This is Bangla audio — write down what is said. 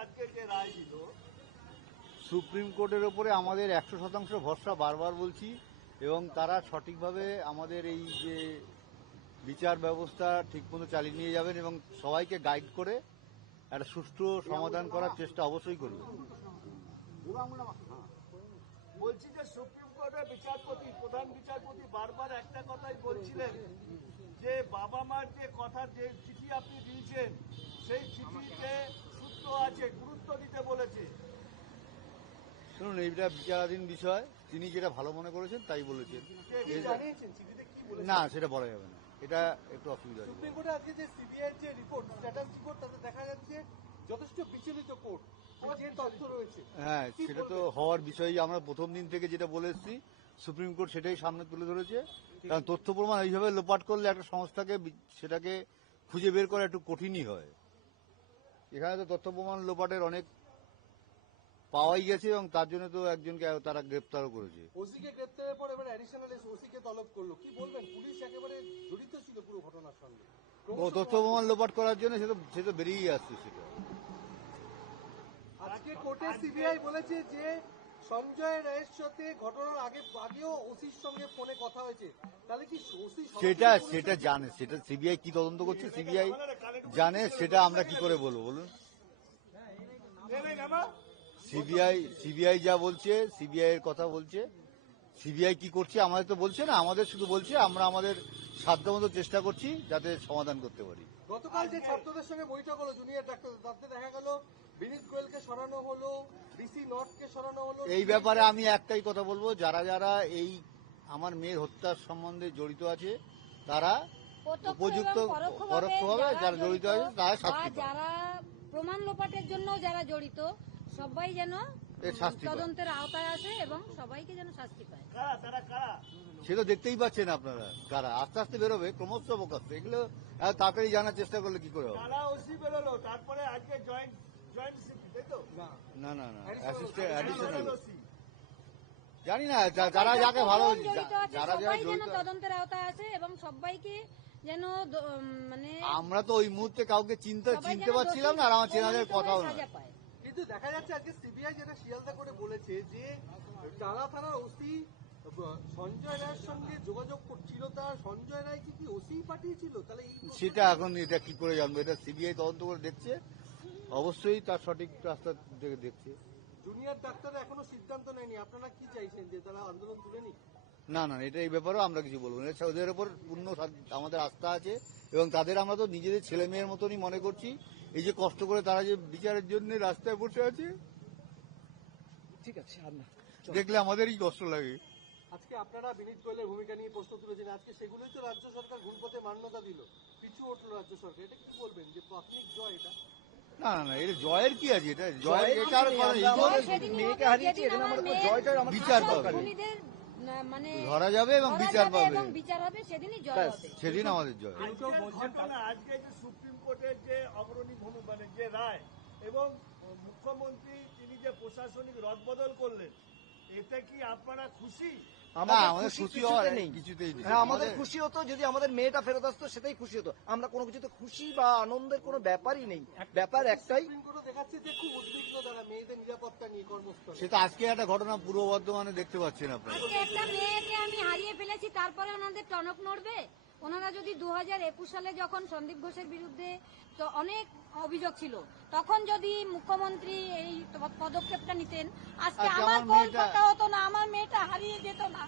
আজকে যে রায় দিল সুপ্রিম কোর্টের ওপরে আমাদের একশো শতাংশ ভরসা বারবার বলছি এবং তারা সঠিকভাবে আমাদের এই যে বিচার ব্যবস্থা ঠিকমতো চালিয়ে নিয়ে যাবেন এবং সবাইকে গাইড করে একটা সুষ্ঠু সমাধান করার চেষ্টা অবশ্যই করবে বলছি যে সুপ্রিম কোর্টের বিচারপতি প্রধান বিচারপতি বারবার একটা কথাই বলছিলেন যে বাবা মার যে কথা যে চিঠি আপনি দিয়েছেন সেই চিঠিতে আছে গুরুত্ব দিতে বলেছে। শুনুন এইটা বিচারাধীন বিষয়। তিনি যেটা ভালো মনে করেছেন তাই বলেছেন। না সেটা বলা যাবে না। এটা একটু অসুবিধা সুপ্রিম কোর্টে আজকে যে সিবিআই যে রিপোর্ট স্ট্যাটাস রিপোর্ট তাতে দেখা যাচ্ছে যথেষ্ট বিচলিত কোর্ট। হ্যাঁ সেটা তো হওয়ার বিষয় আমরা প্রথম দিন থেকে যেটা বলে এসেছি সুপ্রিম কোর্ট সেটাই সামনে তুলে ধরেছে। কারণ তথ্য প্রমাণ এইভাবে লোপাট করলে একটা সংস্থাকে সেটাকে খুঁজে বের করা একটু কঠিনই হয়। এখানে তো তথ্য প্রমাণ লোপাটের অনেক পাওয়াই গেছে এবং তার জন্য তো একজনকে তারা গ্রেপ্তারও করেছে। ওসিকে গ্রেপ্তারের পর এবার অ্যাডিশনাল ওসিকে তলব করল। কি বলবেন? পুলিশ একেবারে জড়িত ছিল পুরো ঘটনার সঙ্গে। ও তথ্য প্রমাণ লোপাট করার জন্য সে তো সে তো বেরিয়েই আসছে সেটা। আজকে কোর্টে সিবিআই বলেছে যে সঞ্জয় রায়ের সাথে ঘটনার আগে আগেও ওসির সঙ্গে ফোনে কথা হয়েছে তাহলে কি ওসি সেটা সেটা জানে সেটা সিবিআই কি তদন্ত করছে সিবিআই জানে সেটা আমরা কি করে বলব বলুন সিবিআই সিবিআই যা বলছে সিবিআই এর কথা বলছে সিবিআই কি করছে আমাদের তো বলছে না আমাদের শুধু বলছে আমরা আমাদের সাধ্যমতো চেষ্টা করছি যাতে সমাধান করতে পারি গতকাল যে ছাত্রদের সঙ্গে বৈঠক হলো জুনিয়র ডাক্তার তাতে দেখা গেল বিনীত গোয়েলকে সরানো হলো ডিসি নর্থকে সরানো হলো এই ব্যাপারে আমি একটাই কথা বলব যারা যারা এই আমার মেয়ের হত্যার সম্বন্ধে জড়িত আছে তারা উপযুক্ত পরোক্ষভাবে যারা জড়িত আছে তারা যারা প্রমাণ লোপাটের জন্য যারা জড়িত সবাই যেন। তদন্তের আওতায় আসে এবং সবাইকে যেন শাস্তি পায়। কারা সে তো দেখতেই পাচ্ছেন আপনারা কারা? আস্তে আস্তে বেরোবে ক্রমশ প্রকাশ এগুলো তাড়াতাড়ি জানার চেষ্টা করলে কি করে বেরোলো? তারপরে আজকে জয়েন্ট জয়েন্ট সিপি তাই তো? না। না না জানি না যারা যাকে ভালো আছে যারা যারা জড়িত তদন্তের আওতায় আসে এবং সবাইকে যেন মানে আমরা তো ওই মুহূর্তে কাউকে চিনতে চিনতে পারছিলাম না আর আমার চেনাদের কথাও না কিন্তু দেখা যাচ্ছে আজকে সিবিআই যেটা শিয়ালদা করে বলেছে যে টালা থানার ওসি সঞ্জয় রায়ের সঙ্গে যোগাযোগ করছিল তার সঞ্জয় রায় কি কি ওসি পাঠিয়েছিল? তাহলে সেটা এখন এটা কি করে জানব? এটা সিবিআই তদন্ত করে দেখছে। অবশ্যই তার সঠিক রাস্তা দেখে দেখছে। জুনিয়র ডাক্তার এখনও সিদ্ধান্ত নেয়নি। আপনারা কি চাইছেন যে তারা আন্দোলন তুলে নিক? না না এটা এই ব্যাপারেও আমরা কিছু বলব না। এটা ওদের ওপর পূর্ণ আমাদের আস্থা আছে এবং তাদের আমরা তো নিজেদের ছেলে মেয়ের মতনই মনে করছি। এই যে কষ্ট করে তারা যে বিচারের জন্য রাস্তায় বসে আছে ঠিক আছে দেখলে আমাদেরই কষ্ট লাগে। আজকে আপনারা বিনীত গোয়েলের ভূমিকা নিয়ে প্রশ্ন তুলেছেন। আজকে সেগুলোই তো রাজ্য সরকার ঘুরপথে মান্যতা দিল। পিছু উঠল রাজ্য সরকার। এটা কি বলবেন যে প্রাথমিক জয় এটা? না না না এটা জয়ের কি আছে? এটা জয়ের আমার বিচার না, মানে ধরা যাবে এবং বিচার পাবে। এবং বিচার হবে সেদিনই জয় হবে। সেদিন আমাদের জয়। ঘটনা আজকে যে সুপ্রিম কোর্টের যে অগ্রণী ভূমি মানে যে রায় এবং মুখ্যমন্ত্রী তিনি যে প্রশাসনিক রদবদল করলেন এতে কি আপনারা খুশি? আমাদের খুশি হওয়ার নেই। কিছুতেই নেই। হ্যাঁ আমাদের খুশি হতো যদি আমাদের মেয়েটা ফেরত আসতো সেটাই খুশি হতো। আমরা কোনো কিছুতে খুশি বা আনন্দের কোনো ব্যাপারই নেই। ব্যাপার একটাই। দেখাচ্ছে যে খুব উদ্বিগ্ন তারা মেয়েদের নিরাপত্তা নিয়ে কর্মস্থলে। সেটা আজকে একটা ঘটনা পূর্ব বর্ধমানে দেখতে পাচ্ছেন আপনারা। একটা মেয়েকে আমি হারিয়ে ফেলেছি তারপরে ওনাদের টনক নড়বে? ওনারা যদি দু হাজার একুশ সালে যখন সন্দীপ ঘোষের বিরুদ্ধে তো অনেক অভিযোগ ছিল তখন যদি মুখ্যমন্ত্রী এই পদক্ষেপটা নিতেন আজকে আমার কলকাতা হতো না আমার মেয়েটা হারিয়ে যেত না